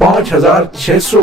5600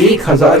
1000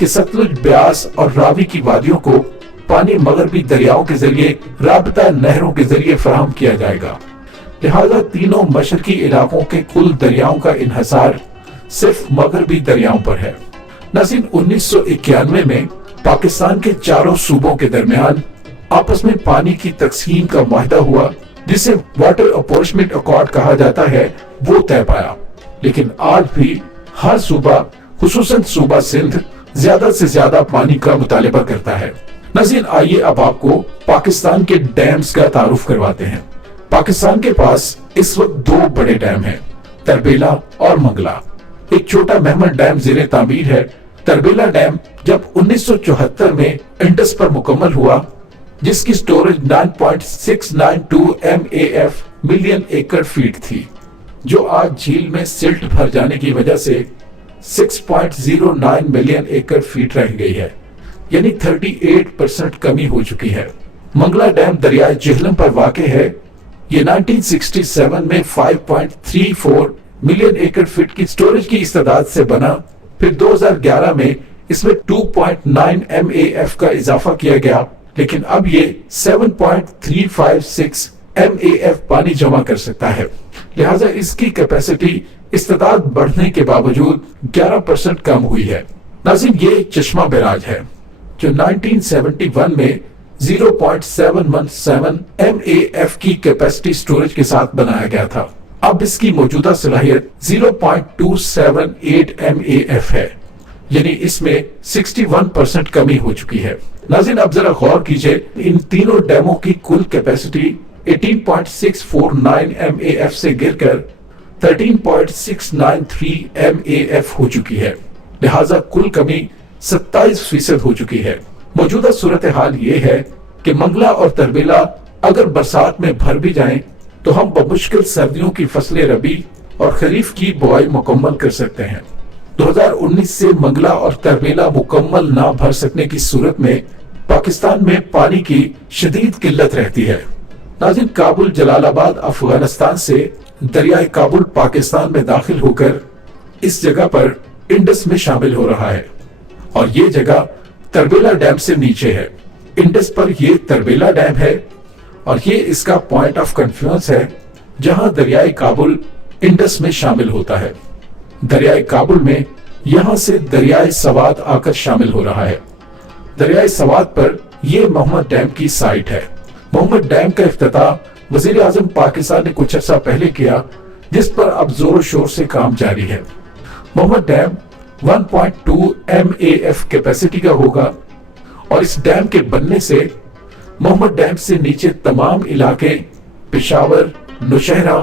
کہ ستلج، بیاس اور راوی کی وادیوں کو پانی مغربی دریاؤں کے ذریعے رابطہ نہروں کے ذریعے فراہم کیا جائے گا۔ لہذا تینوں مشرقی علاقوں کے کل دریاؤں کا انحصار صرف مغربی دریاؤں پر ہے۔ ناظرین، 1991 میں پاکستان کے چاروں صوبوں کے درمیان آپس میں پانی کی تقسیم کا معاہدہ ہوا، جسے واٹر اپورشمنٹ ایکارڈ کہا جاتا ہے، وہ طے پایا۔ لیکن آج بھی ہر صوبہ، خصوصاً صوبہ سندھ، زیادہ سے زیادہ پانی کا مطالبہ کرتا ہے۔ ناظرین، آئیے اب آپ کو پاکستان کے ڈیمز کا تعارف کرواتے ہیں۔ پاکستان کے پاس اس وقت دو بڑے ڈیم ہیں، تربیلا اور منگلا۔ ایک چھوٹا مہمن ڈیم زیر تعمیر ہے۔ تربیلا ڈیم جب 1974 میں انڈس پر مکمل ہوا، جس کی سٹوریج 9.692 MAF ملین ایکڑ فیٹ تھی، جو آج جھیل میں سلٹ بھر جانے کی وجہ سے 6.09 ملین ایکڑ فیٹ رہ گئی ہے، یعنی 38% کمی ہو چکی ہے۔ منگلا ڈیم دریائے جہلم پر واقع ہے۔ یہ 1967 میں 5.34 ملین ایکڑ فٹ کی سٹوریج کی استعداد سے بنا، پھر 2011 میں اس میں 2.9 MAF کا اضافہ کیا گیا، لیکن اب یہ 7.356 MAF پانی جمع کر سکتا ہے۔ لہٰذا اس کی کیپیسٹی استعداد بڑھنے کے باوجود 11% کم ہوئی ہے۔ ناظرین، یہ چشمہ بیراج ہے جو 1971 میں 0.717 MAF کی کیپیسٹی سٹوریج کے ساتھ بنایا گیا تھا۔ اب اس کی موجودہ صلاحیت 0.278 MAF ہے، یعنی اس میں 61% کمی ہو چکی ہے۔ ناظرین، اب ذرا غور کیجئے، ان تینوں ڈیموں کی کل کیپیسٹی 18.649 MAF سے گر کر 13.693 MAF ہو چکی ہے، لہٰذا کل کمی 27% ہو چکی ہے۔ موجودہ صورتحال یہ ہے کہ منگلا اور تربیلا اگر برسات میں بھر بھی جائیں تو ہم بمشکل سردیوں کی فصل ربی اور خریف کی بوائی مکمل کر سکتے ہیں۔ 2019 سے منگلا اور تربیلا مکمل نہ بھر سکنے کی صورت میں پاکستان میں پانی کی شدید قلت رہتی ہے۔ ناظرین، کابل جلال آباد افغانستان سے دریائے کابل پاکستان میں داخل ہو کر اس جگہ پر انڈس میں شامل ہو رہا ہے، اور یہ جگہ تربیلا ڈیم سے نیچے ہے۔ انڈس پر یہ تربیلا ڈیم ہے، اور یہ اس کا پوائنٹ آف کنفلوئنس ہے جہاں دریائے کابل انڈس میں شامل ہوتا ہے۔ دریائے کابل میں یہاں سے دریائے سوات آ کر شامل ہو رہا ہے۔ دریائے سوات پر یہ محمد ڈیم کی سائٹ ہے۔ محمد ڈیم کا افتتاح وزیر اعظم پاکستان نے کچھ عرصہ پہلے کیا، جس پر اب زور و شور سے کام جاری ہے۔ محمد ڈیم 1.2 MAF کیپیسٹی کا ہوگا، اور اس ڈیم کے بننے سے محمد ڈیم سے نیچے تمام علاقے، پشاور، نوشہرہ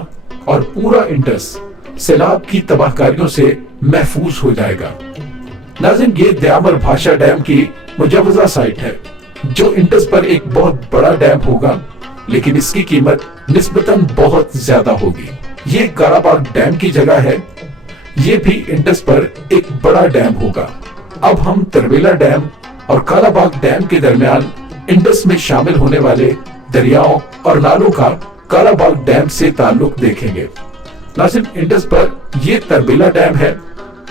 اور پورا انڈس سیلاب کی تباہ کاریوں سے محفوظ ہو جائے گا۔ ناظرین، یہ دیامر بھاشا ڈیم کی مجوزہ سائٹ ہے، جو انڈس پر ایک بہت بڑا ڈیم ہوگا، لیکن اس کی قیمت نسبتاً بہت زیادہ ہوگی۔ یہ کالا باغ ڈیم کی جگہ ہے، یہ بھی انڈس پر ایک بڑا ڈیم ہوگا۔ اب ہم تربیلا ڈیم اور کالا باغ ڈیم کے درمیان انڈس میں شامل ہونے والے دریاؤں اور نالوں کا کالا باغ ڈیم سے تعلق دیکھیں گے۔ ناظرین، انڈس پر یہ تربیلا ڈیم ہے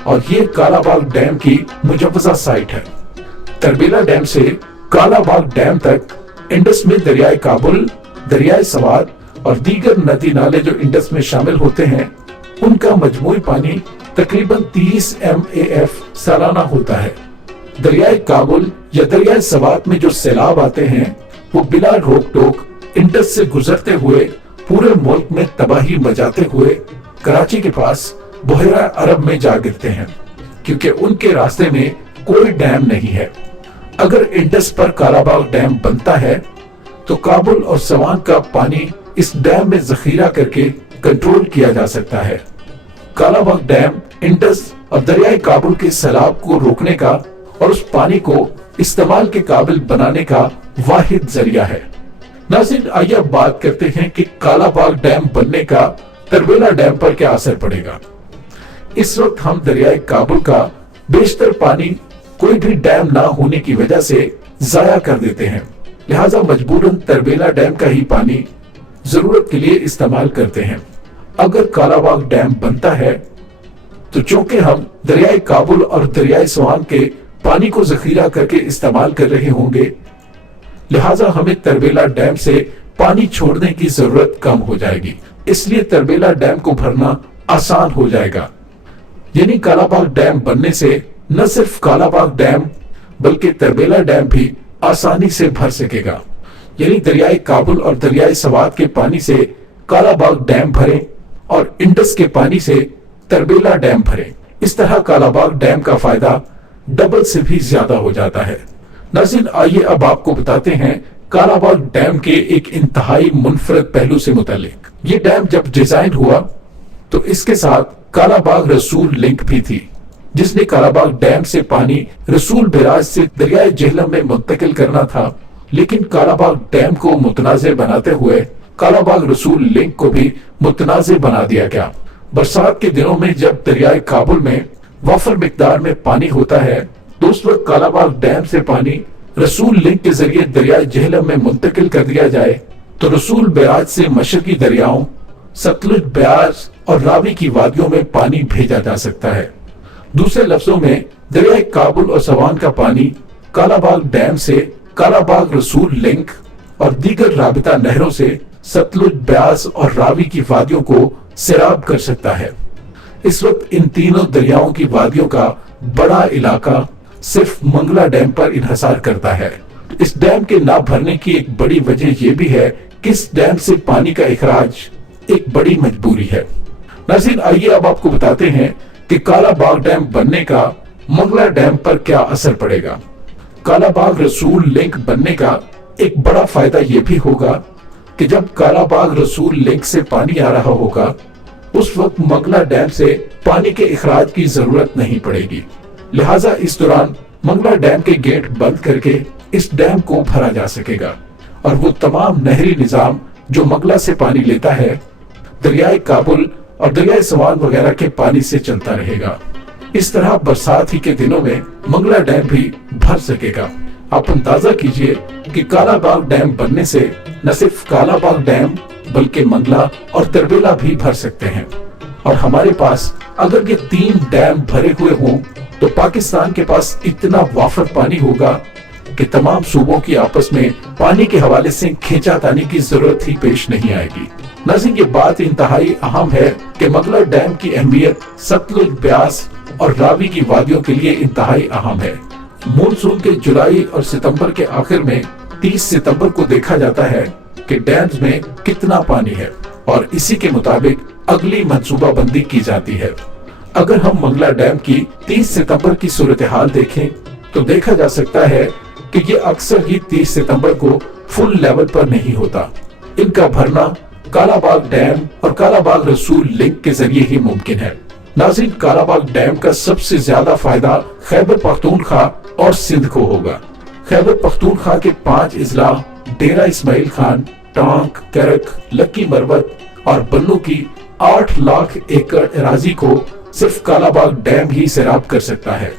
اور یہ کالا باغ ڈیم کی مجوزہ سائٹ ہے۔ تربیلا ڈیم سے کالا باغ ڈیم تک انڈس میں دریائے کابل، دریائے سوات اور دیگر ندی نالے جو انڈس میں شامل ہوتے ہیں، ان کا مجموعی پانی تقریباً 30 MAF سالانہ ہوتا ہے۔ دریائے کابل یا دریائے سوات میں جو سیلاب آتے ہیں، وہ بلا روک ٹوک انڈس سے گزرتے ہوئے پورے ملک میں تباہی مچاتے ہوئے کراچی کے پاس بحیرہ عرب میں جا گرتے ہیں، کیونکہ ان کے راستے میں کوئی ڈیم نہیں ہے۔ اگر انڈس پر کالا باغ ڈیم بنتا ہے تو کابل اور سوان کا پانی اس ڈیم میں ذخیرہ کر کے کنٹرول کیا جا سکتا ہے۔ کالا باغ ڈیم انڈس اور دریائے کابل کے سیلاب کو روکنے کا اور اس پانی کو استعمال کے قابل بنانے کا واحد ذریعہ ہے۔ ناظرین، آئیے اب بات کرتے ہیں کہ کالا باغ ڈیم بننے کا تربیلا ڈیم پر کیا اثر پڑے گا۔ اس وقت ہم دریائے کابل کا بیشتر پانی کوئی بھی ڈیم نہ ہونے کی وجہ سے ضائع کر دیتے ہیں، لہٰذا مجبوراً تربیلا ڈیم کا ہی پانی ضرورت کے لیے استعمال کرتے ہیں۔ اگر کالا باغ ڈیم بنتا ہے تو چونکہ ہم دریائے کابل اور دریائے سوان کے پانی کو ذخیرہ کر کے استعمال کر رہے ہوں گے، لہٰذا ہمیں تربیلا ڈیم سے پانی چھوڑنے کی ضرورت کم ہو جائے گی، اس لیے تربیلا ڈیم کو بھرنا آسان ہو جائے گا۔ یعنی کالا باغ ڈیم بننے سے نہ صرف کالا باغ ڈیم بلکہ تربیلا ڈیم بھی آسانی سے بھر سکے گا۔ یعنی دریائے کابل اور دریائے سوات کے پانی سے کالا باغ ڈیم بھریں اور انڈس کے پانی سے تربیلا ڈیم بھریں، اس طرح کالا باغ ڈیم کا فائدہ ڈبل سے بھی زیادہ ہو جاتا ہے۔ ناظرین، آئیے اب آپ کو بتاتے ہیں کالا باغ ڈیم کے ایک انتہائی منفرد پہلو سے متعلق۔ یہ ڈیم جب ڈیزائن ہوا تو اس کے ساتھ کالا باغ رسول لنک بھی تھی، جس نے کالا باغ ڈیم سے پانی رسول بیراج سے دریائے جہلم میں منتقل کرنا تھا، لیکن کالا باغ ڈیم کو متنازع بناتے ہوئے کالا باغ رسول لنک کو بھی متنازع بنا دیا گیا۔ برسات کے دنوں میں جب دریائے کابل میں وافر مقدار میں پانی ہوتا ہے تو اس وقت کالا باغ ڈیم سے پانی رسول لنک کے ذریعے دریائے جہلم میں منتقل کر دیا جائے تو رسول بیراج سے مشرقی دریاؤں ستلج، بیاس اور راوی کی وادیوں میں پانی بھیجا جا سکتا ہے۔ دوسرے لفظوں میں دریائے کابل اور سوان کا پانی کالا باغ ڈیم سے کالا باغ رسول لنک اور دیگر رابطہ نہروں سے ستلج، بیاس اور راوی کی وادیوں کو سیراب کر سکتا ہے۔ اس وقت ان تینوں دریاؤں کی وادیوں کا بڑا علاقہ صرف منگلا ڈیم پر انحصار کرتا ہے۔ اس ڈیم کے نہ بھرنے کی ایک بڑی وجہ یہ بھی ہے کہ اس ڈیم سے پانی کا اخراج ایک بڑی مجبوری ہے۔ ناظرین، آئیے اب آپ کو بتاتے ہیں کہ کالا باغ ڈیم بننے کا منگلا ڈیم پر کیا اثر پڑے گا۔ کالا باغ رسول لنک بننے کا ایک بڑا فائدہ یہ بھی ہوگا کہ جب کالا باغ رسول لنک سے پانی آ رہا ہوگا اس وقت منگلا ڈیم سے پانی کے اخراج کی ضرورت نہیں پڑے گی، لہٰذا اس دوران منگلا ڈیم کے گیٹ بند کر کے اس ڈیم کو بھرا جا سکے گا اور وہ تمام نہری نظام جو منگلا سے پانی لیتا ہے دریائے کابل اور دریائے سوان وغیرہ کے پانی سے چلتا رہے گا۔ اس طرح برسات ہی کے دنوں میں منگلا ڈیم بھی بھر سکے گا۔ آپ اندازہ کیجئے کہ کالا باغ ڈیم بننے سے نہ صرف کالا باغ ڈیم بلکہ منگلا اور تربیلا بھی بھر سکتے ہیں، اور ہمارے پاس اگر یہ تین ڈیم بھرے ہوئے ہوں تو پاکستان کے پاس اتنا وافر پانی ہوگا کہ تمام صوبوں کی آپس میں پانی کے حوالے سے کھینچا تانی کی ضرورت ہی پیش نہیں آئے گی۔ ناظرین، یہ بات انتہائی اہم ہے کہ منگلا ڈیم کی اہمیت ستلج، بیاس اور راوی کی وادیوں کے لیے انتہائی اہم ہے۔ مونسون کے جولائی اور ستمبر کے آخر میں 30 ستمبر کو دیکھا جاتا ہے کہ ڈیمز میں کتنا پانی ہے اور اسی کے مطابق اگلی منصوبہ بندی کی جاتی ہے۔ اگر ہم منگلا ڈیم کی 30 ستمبر کی صورتحال دیکھیں تو دیکھا جا سکتا ہے کہ یہ اکثر ہی 30 ستمبر کو فل لیول پر نہیں ہوتا۔ ان کا بھرنا کالا باغ ڈیم اور کالا باغ رسول لنک کے ذریعے ہی ممکن ہے۔ ناظرین، کالا باغ ڈیم کا سب سے زیادہ فائدہ خیبر پختونخوا اور سندھ کو ہوگا۔ خیبر پختونخوا کے 5 اضلاع ڈیرہ اسماعیل خان، ٹانک، کرک، لکی مروت اور بنو کی 8 لاکھ ایکڑ اراضی کو صرف کالا باغ ڈیم ہی سیراب کر سکتا ہے۔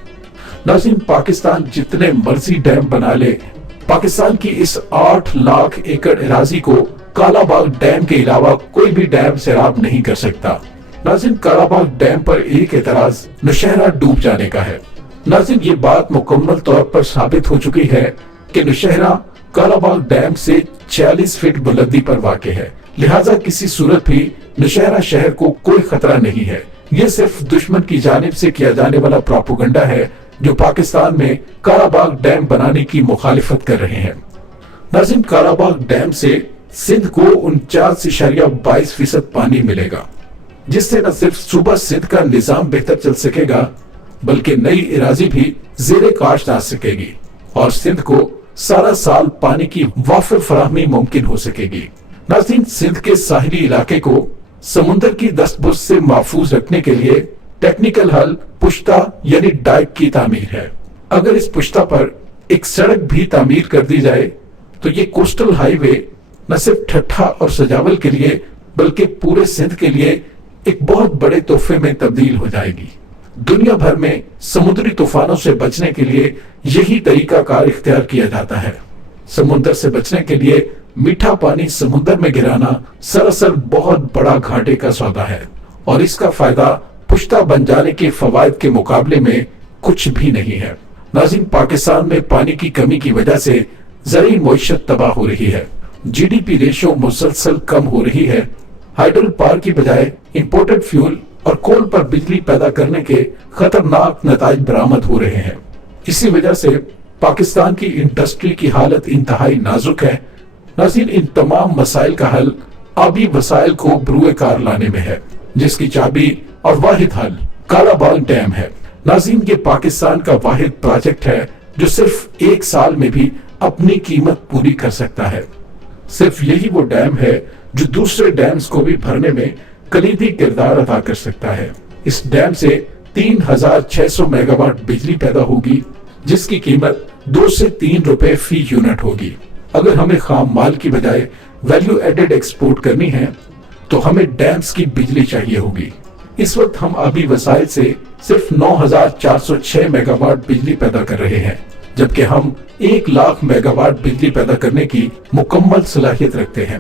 ناظرین، پاکستان جتنے مرضی ڈیم بنا لے، پاکستان کی اس 8 لاکھ ایکڑ اراضی کو کالا باغ ڈیم کے علاوہ کوئی بھی ڈیم سیراب نہیں کر سکتا۔ ناظرین، کالا باغ ڈیم پر ایک اعتراض نوشہرہ ڈوب جانے کا ہے۔ ناظرین، یہ بات مکمل طور پر ثابت ہو چکی ہے کہ نوشہرہ کالا باغ ڈیم سے 46 فٹ بلندی پر واقع ہے، لہٰذا کسی صورت بھی نوشہرہ شہر کو کوئی خطرہ نہیں ہے۔ یہ صرف دشمن کی جانب سے کیا جانے والا پروپیگنڈا ہے جو پاکستان میں کالا باغ ڈیم بنانے کی مخالفت کر رہے ہیں۔ ناظرین، کالا باغ ڈیم سے سندھ کو 49.22% پانی ملے گا، جس سے نہ صرف صوبہ سندھ کا نظام بہتر چل سکے گا بلکہ نئی اراضی بھی زیر کاشت آ سکے گی اور سندھ کو سارا سال پانی کی وافر فراہمی ممکن ہو سکے گی۔ ناظرین، سندھ کے ساحلی علاقے کو سمندر کی دست برد سے محفوظ رکھنے کے لیے ٹیکنیکل حل پشتہ یعنی ڈائک کی تعمیر ہے۔ اگر اس پشتہ پر ایک سڑک بھی تعمیر کر دی جائے تو یہ کوسٹل ہائی وے نہ صرف ٹھٹھا اور سجاول کے لیے بلکہ پورے سندھ کے لیے ایک بہت بڑے تحفے میں تبدیل ہو جائے گی۔ دنیا بھر میں سمندری طوفانوں سے بچنے کے لیے یہی طریقہ کار اختیار کیا جاتا ہے۔ سمندر سے بچنے کے لیے میٹھا پانی سمندر میں گرانا سراسر بہت بڑا گھاٹے کا سودا ہے اور اس کا فائدہ پشتہ بن جانے کے فوائد کے مقابلے میں کچھ بھی نہیں ہے۔ ناظرین، پاکستان میں پانی کی کمی کی وجہ سے زرعی معیشت تباہ ہو رہی ہے، جی ڈی پی ریشو مسلسل کم ہو رہی ہے، ہائیڈل پاور کی بجائے امپورٹڈ فیول اور کول پر بجلی پیدا کرنے کے خطرناک نتائج برآمد ہو رہے ہیں۔ اسی وجہ سے پاکستان کی انڈسٹری کی حالت انتہائی نازک ہے۔ ناظرین، ان تمام مسائل کا حل آبی وسائل کو بروئے کار لانے میں ہے، جس کی چابی اور واحد حل کالا باغ ڈیم ہے۔ ناظرین، یہ پاکستان کا واحد پروجیکٹ ہے جو صرف 1 سال میں بھی اپنی قیمت پوری کر سکتا ہے۔ صرف یہی وہ ڈیم ہے جو دوسرے ڈیمز کو بھی بھرنے میں کلیدی کردار ادا کر سکتا ہے۔ اس ڈیم سے 3600 میگا واٹ بجلی پیدا ہوگی، جس کی قیمت 2 سے 3 روپے فی یونٹ ہوگی۔ اگر ہمیں خام مال کی بجائے ویلیو ایڈڈ ایکسپورٹ کرنی ہے تو ہمیں ڈیمز کی بجلی چاہیے ہوگی۔ اس وقت ہم آبی وسائل سے صرف 9406 میگا واٹ بجلی پیدا کر رہے ہیں، جبکہ ہم 1 لاکھ میگا واٹ بجلی پیدا کرنے کی مکمل صلاحیت رکھتے ہیں۔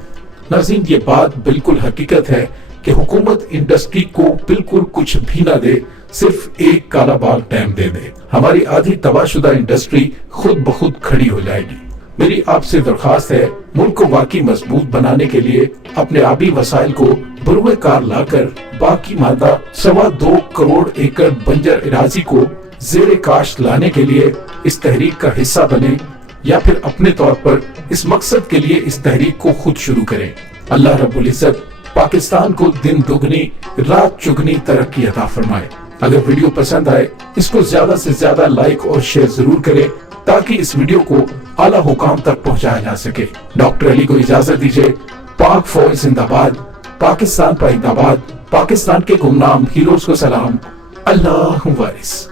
ناظرین، یہ بات بالکل حقیقت ہے کہ حکومت انڈسٹری کو بالکل کچھ بھی نہ دے، صرف ایک کالا باغ ڈیم دے دے، ہماری آدھی تباہ شدہ انڈسٹری خود بخود کھڑی ہو جائے گی۔ میری آپ سے درخواست ہے، ملک کو واقعی مضبوط بنانے کے لیے اپنے آبی وسائل کو بروئے کار لا کر باقی مادہ 2.25 کروڑ ایکڑ بنجر اراضی کو زیر کاشت لانے کے لیے اس تحریک کا حصہ بنیں، یا پھر اپنے طور پر اس مقصد کے لیے اس تحریک کو خود شروع کریں۔ اللہ رب العزت پاکستان کو دن دگنی رات چگنی ترقی عطا فرمائے۔ اگر ویڈیو پسند آئے، اس کو زیادہ سے زیادہ لائک اور شیئر ضرور کریں تاکہ اس ویڈیو کو اعلیٰ حکام تک پہنچایا جا سکے۔ ڈاکٹر علی کو اجازت دیجیے۔ پاک فوج زندہ باد، پاکستان پائندہ باد، پاکستان کے گمنام ہیروز کو سلام، اللہ وارث۔